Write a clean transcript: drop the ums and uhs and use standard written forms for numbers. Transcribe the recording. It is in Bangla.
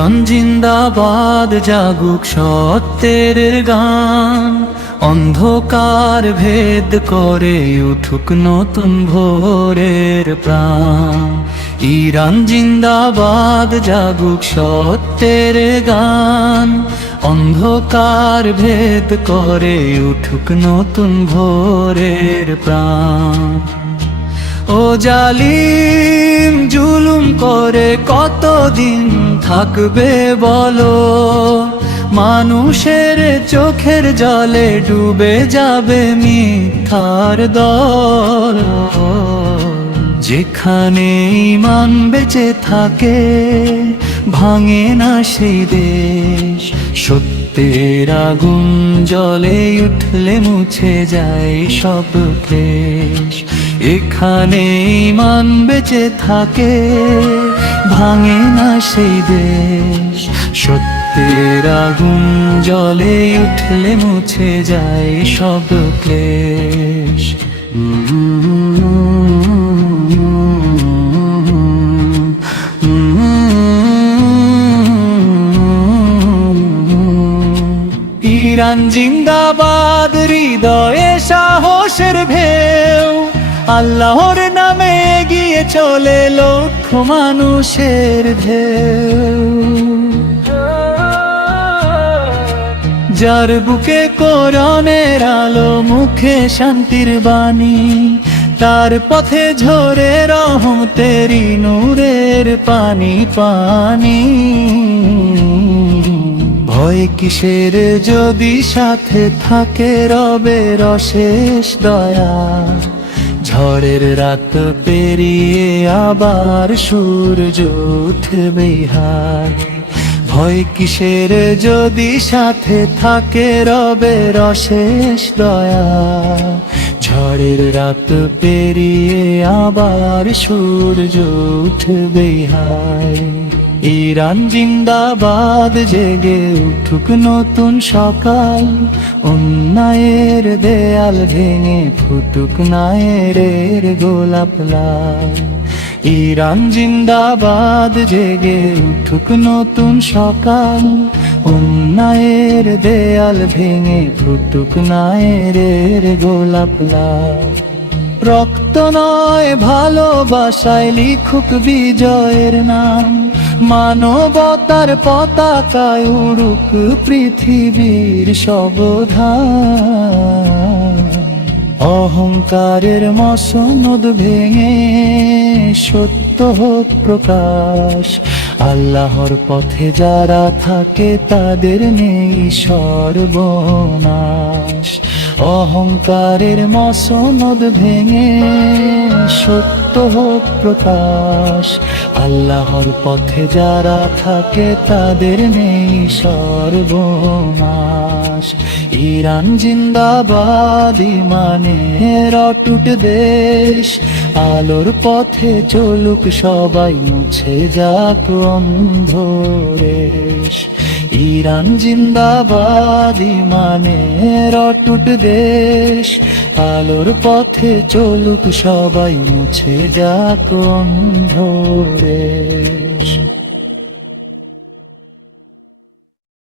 ইরান জিন্দাবাদ, জাগুক সত্যের গান, অন্ধকার ভেদ করে উঠুক নতুন ভোরের প্রাণ। ইরান জিন্দাবাদ, জাগুক সত্যের গান, অন্ধকার ভেদ করে উঠুক নতুন ভোরের প্রাণ। ও জালিম জুলুম করে কতদিন থাকবে বলো, মানুষের চোখের জলে ডুবে যাবে মিথ্যার দল। যেখানে ঈমান বেঁচে থাকে ভাঙে না সেই দেশ, সত্যের আগুন জ্বলে উঠলে মুছে যায় সব ক্লেশ। এখানে ঈমান বেঁচে থাকে ভাঙে না সেই দেশ, সত্যের আগুন জ্বলে উঠলে মুছে যায় সব ক্লেশ। ইরান জিন্দাবাদ, হৃদয়ে সাহসের ঢেউ, আল্লাহর নামে এগিয়ে চলে লক্ষ মানুষের ঢেউ। যার বুকে কোরআনের আলো, মুখে শান্তির বাণী, তার পথে ঝরে রহমতেরি নূরের পানি পানি। ভয় কিসের যদি সাথে থাকে রবের অশেষ দয়া, ঝড়ের রাত পেরিয়ে আবার সূর্য উঠবে হায়। ভয় কিসের যদি সাথে থাকে রবের অশেষ দয়া, ঝড়ের রাত পেরিয়ে আবার সূর্য উঠবে হায়। ইরান জিন্দাবাদ, জেগে উঠুক নতুন সকাল, অন্যায়ের দেয়াল ভেঙে ফুটুক ন্যায়ের গোলাপ লাল। ইরান জিন্দাবাদ, জেগে উঠুক নতুন সকাল, অন্যায়ের দেয়াল ভেঙে ফুটুক ন্যায়ের গোলাপ লাল। রক্ত নয় ভালোবাসায় লিখুক বিজয়ের নাম, মানবতার পতাকায় উড়ুক পৃথিবীর সবধান। অহংকারের মসনদ ভেঙে সত্য হোক প্রকাশ, আল্লাহর পথে যারা থাকে তাদের নেই সর্বনাশ। অহংকারের মসনদ ভেঙে সত্য হোক প্রকাশ, আল্লাহর পথে যারা থাকে তাদের নেই সর্বনাশ। ইরান জিন্দাবাদ, ঈমানের অটুট দেশ, আলোর পথে চলুক সবাই, মুছে যাক অন্ধরেশ। ইরান জিন্দাবাদ, ঈমানের অটুট দেশ, আলোর পথে চলুক সবাই, মুছে যাক অন্ধরেশ।